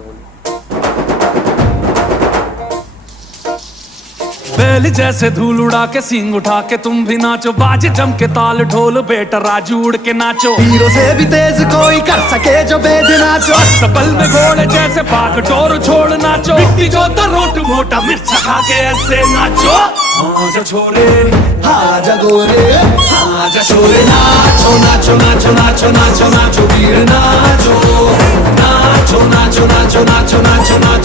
কথা বলি। बैल जैसे धूल उड़ा के सींग उठा के तुम भी नाचो, बाजे जम के ताल ढोल बेटा राजू उड़ के नाचो। तीरों से भी तेज कोई कर सके जो बेद नाचो, अस्तबल में घोड़े जैसे भाग डोर छोड़ नाचो। मिट्टी जो तो रोट मोटा मिर्च खा के ऐसे नाचो। आजा छोरे आजा गोरे आजा छोरे नाचो नाचो नाचो नाचो नाचो नाचो वीर नाचो नाचो नाचो नाचो नाचो नाचो नाचो